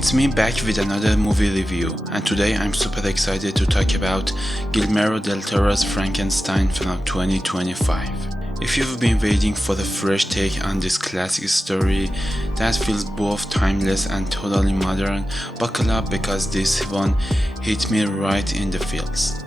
It's me back with another movie review, and today I'm super excited to talk about Guillermo del Toro's Frankenstein from 2025. If you've been waiting for a fresh take on this classic story that feels both timeless and totally modern, buckle up because this one hit me right in the feels.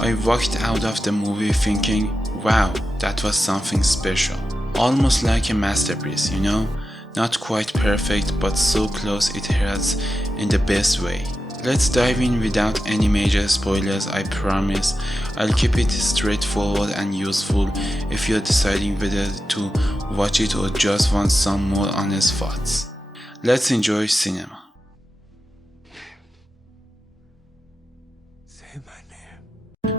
I walked out of the movie thinking, wow, that was something special. Almost like a masterpiece, you know? Not quite perfect, but so close it hurts in the best way. Let's dive in without any major spoilers, I promise. I'll keep it straightforward and useful if you're deciding whether to watch it or just want some more honest thoughts. Let's enjoy cinema.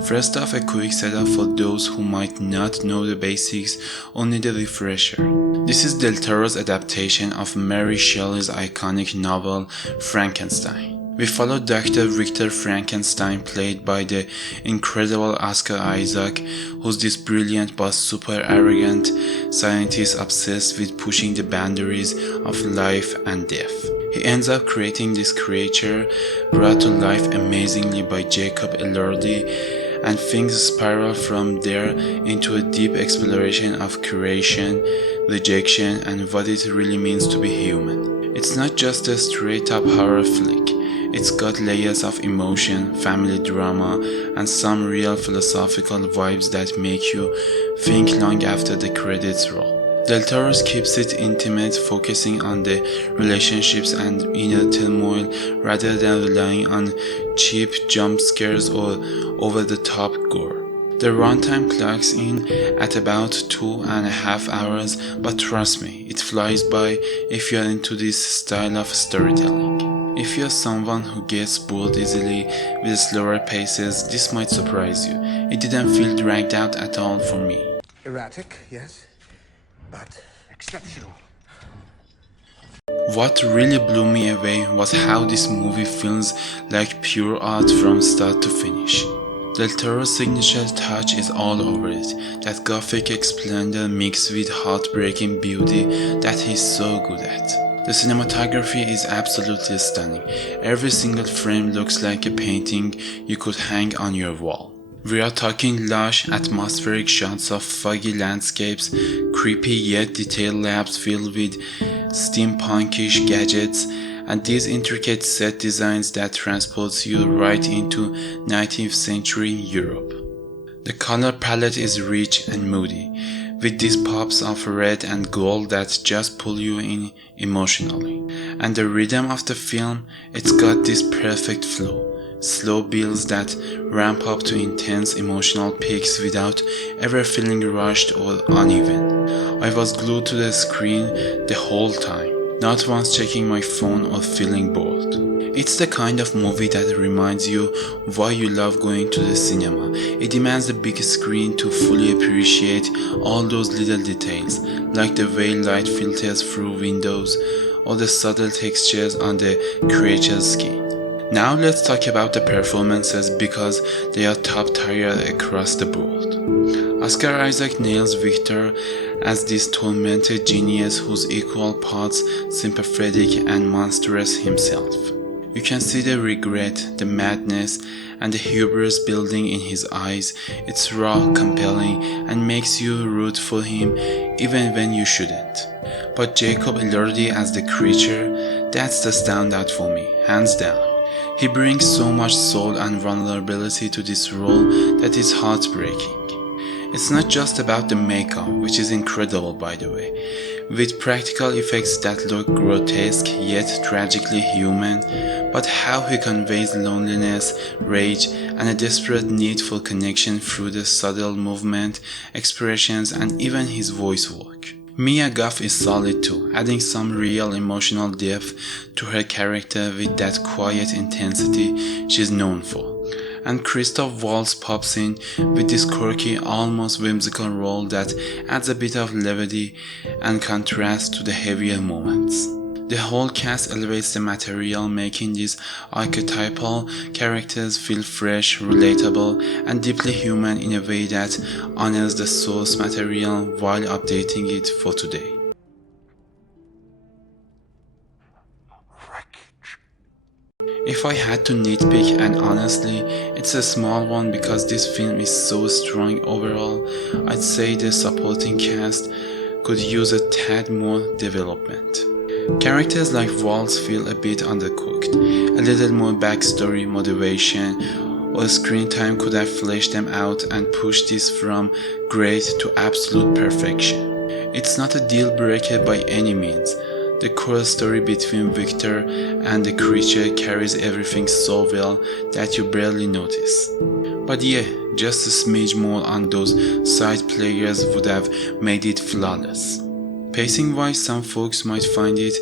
First off, a quick setup for those who might not know the basics or need a refresher. This is Del Toro's adaptation of Mary Shelley's iconic novel Frankenstein. We follow Dr. Victor Frankenstein, played by the incredible Oscar Isaac, who's this brilliant but super arrogant scientist obsessed with pushing the boundaries of life and death. He ends up creating this creature brought to life amazingly by Jacob Elordi, and things spiral from there into a deep exploration of creation, rejection, and what it really means to be human. It's not just a straight-up horror flick. It's got layers of emotion, family drama, and some real philosophical vibes that make you think long after the credits roll. Del Toro keeps it intimate, focusing on the relationships and inner turmoil rather than relying on cheap jump scares or over-the-top gore. The runtime clocks in at about 2.5 hours, but trust me, it flies by if you're into this style of storytelling. If you're someone who gets bored easily with slower paces, this might surprise you. It didn't feel dragged out at all for me. Erratic, yes, but exceptional. What really blew me away was how this movie feels like pure art from start to finish. Del Toro's signature touch is all over it, that gothic splendor mixed with heartbreaking beauty that he's so good at. The cinematography is absolutely stunning. Every single frame looks like a painting you could hang on your wall. We are talking lush, atmospheric shots of foggy landscapes, creepy yet detailed labs filled with steampunkish gadgets, and these intricate set designs that transports you right into 19th century Europe. The color palette is rich and moody, with these pops of red and gold that just pull you in emotionally. And the rhythm of the film, it's got this perfect flow. Slow builds that ramp up to intense emotional peaks without ever feeling rushed or uneven. I was glued to the screen the whole time, not once checking my phone or feeling bored. It's the kind of movie that reminds you why you love going to the cinema. It demands the big screen to fully appreciate all those little details, like the way light filters through windows or the subtle textures on the creature's skin. Now let's talk about the performances because they are top tier across the board. Oscar Isaac nails Victor as this tormented genius who's equal parts sympathetic and monstrous himself. You can see the regret, the madness, and the hubris building in his eyes. It's raw, compelling, and makes you root for him even when you shouldn't. But Jacob Elordi as the creature, that's the standout for me, hands down. He brings so much soul and vulnerability to this role that is heartbreaking. It's not just about the makeup, which is incredible by the way, with practical effects that look grotesque yet tragically human, but how he conveys loneliness, rage, and a desperate need for connection through the subtle movement, expressions, and even his voice work. Mia Goth is solid too, adding some real emotional depth to her character with that quiet intensity she's known for. And Christoph Waltz pops in with this quirky, almost whimsical role that adds a bit of levity and contrast to the heavier moments. The whole cast elevates the material, making these archetypal characters feel fresh, relatable, and deeply human in a way that honors the source material while updating it for today. If I had to nitpick, and honestly, it's a small one because this film is so strong overall, I'd say the supporting cast could use a tad more development. Characters like Waltz feel a bit undercooked. A little more backstory, motivation, or screen time could have fleshed them out and pushed this from great to absolute perfection. It's not a deal breaker by any means. The core story between Victor and the creature carries everything so well that you barely notice. But yeah, just a smidge more on those side players would have made it flawless. Pacing wise, some folks might find it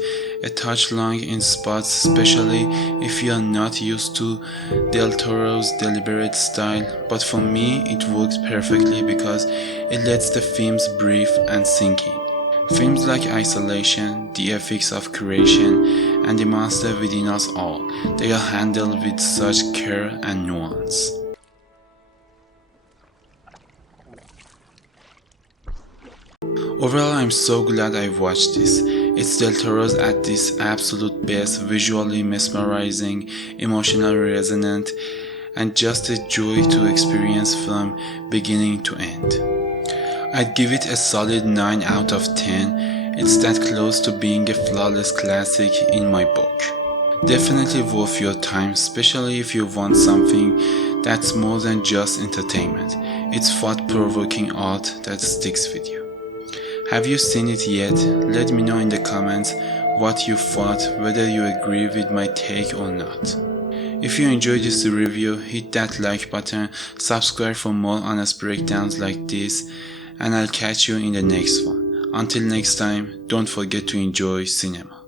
a touch long in spots, especially if you are not used to Del Toro's deliberate style, but for me it works perfectly because it lets the themes breathe and sink in. Films like Isolation, The Ethics of Creation, and The Monster Within Us All, they are handled with such care and nuance. Overall, I'm so glad I watched this. It's Del Toro's at its absolute best, visually mesmerizing, emotionally resonant, and just a joy to experience from beginning to end. I'd give it a solid 9 out of 10. It's that close to being a flawless classic in my book. Definitely worth your time, especially if you want something that's more than just entertainment. It's thought-provoking art that sticks with you. Have you seen it yet? Let me know in the comments what you thought, whether you agree with my take or not. If you enjoyed this review, hit that like button, subscribe for more honest breakdowns like this, and I'll catch you in the next one. Until next time, don't forget to enjoy cinema.